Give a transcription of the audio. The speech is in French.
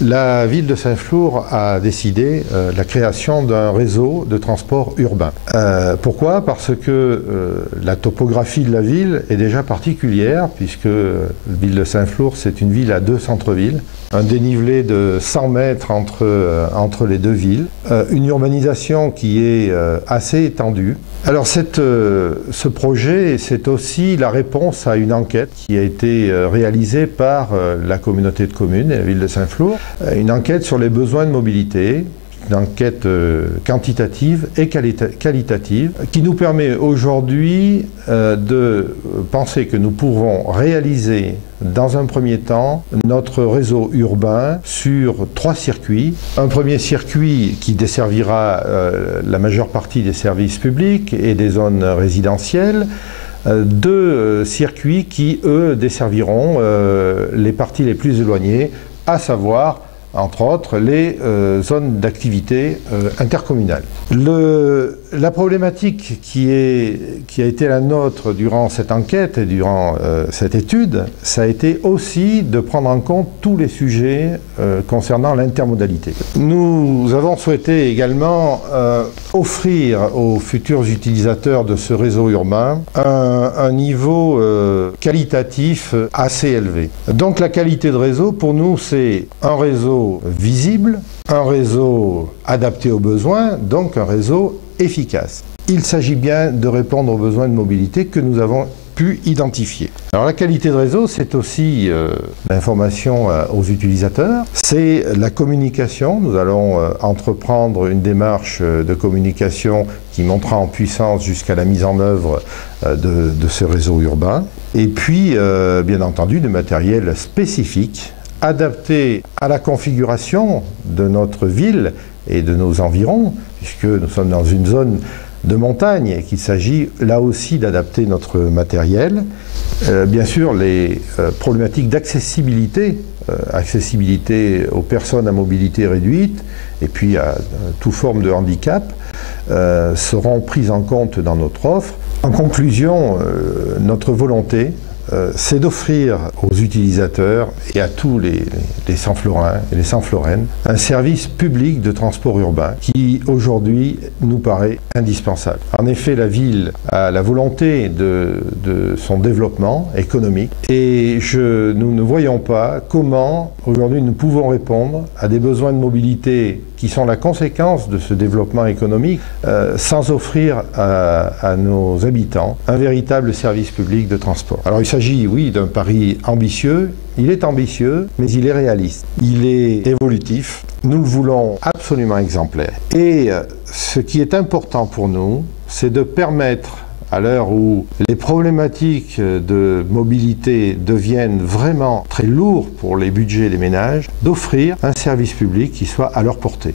La ville de Saint-Flour a décidé la création d'un réseau de transport urbain. Pourquoi? Parce que la topographie de la ville est déjà particulière, puisque la ville de Saint-Flour, c'est une ville à deux centres-villes, un dénivelé de 100 mètres entre les deux villes, une urbanisation qui est assez étendue. Alors ce projet, c'est aussi la réponse à une enquête qui a été réalisée par la communauté de communes et la ville de Saint-Flour, une enquête sur les besoins de mobilité, une enquête quantitative et qualitative qui nous permet aujourd'hui de penser que nous pouvons réaliser dans un premier temps notre réseau urbain sur 3 circuits. Un premier circuit qui desservira la majeure partie des services publics et des zones résidentielles. 2 circuits qui, eux, desserviront les parties les plus éloignées, à savoir entre autres, les zones d'activité intercommunales. La problématique qui a été la nôtre durant cette enquête et durant cette étude, ça a été aussi de prendre en compte tous les sujets concernant l'intermodalité. Nous avons souhaité également offrir aux futurs utilisateurs de ce réseau urbain un niveau qualitatif assez élevé. Donc la qualité de réseau, pour nous, c'est un réseau visible, un réseau adapté aux besoins, donc un réseau efficace. Il s'agit bien de répondre aux besoins de mobilité que nous avons pu identifier. Alors la qualité de réseau, c'est aussi l'information aux utilisateurs, c'est la communication. Nous allons entreprendre une démarche de communication qui montera en puissance jusqu'à la mise en œuvre de ce réseau urbain. Et puis, bien entendu, du matériel spécifique adapté à la configuration de notre ville et de nos environs, puisque nous sommes dans une zone de montagne et qu'il s'agit là aussi d'adapter notre matériel. Bien sûr, les problématiques d'accessibilité, accessibilité aux personnes à mobilité réduite et puis à toute forme de handicap, seront prises en compte dans notre offre. En conclusion, notre volonté, c'est d'offrir aux utilisateurs et à tous les Saint-Florins et les Saint-Florraines un service public de transport urbain qui aujourd'hui nous paraît indispensable. En effet, la ville a la volonté de son développement économique et nous ne voyons pas comment aujourd'hui nous pouvons répondre à des besoins de mobilité qui sont la conséquence de ce développement économique sans offrir à nos habitants un véritable service public de transport. Alors il s'agit, oui, d'un pari ambitieux. Il est ambitieux, mais il est réaliste. Il est évolutif. Nous le voulons absolument exemplaire. Et ce qui est important pour nous, c'est de permettre, à l'heure où les problématiques de mobilité deviennent vraiment très lourdes pour les budgets des ménages, d'offrir un service public qui soit à leur portée.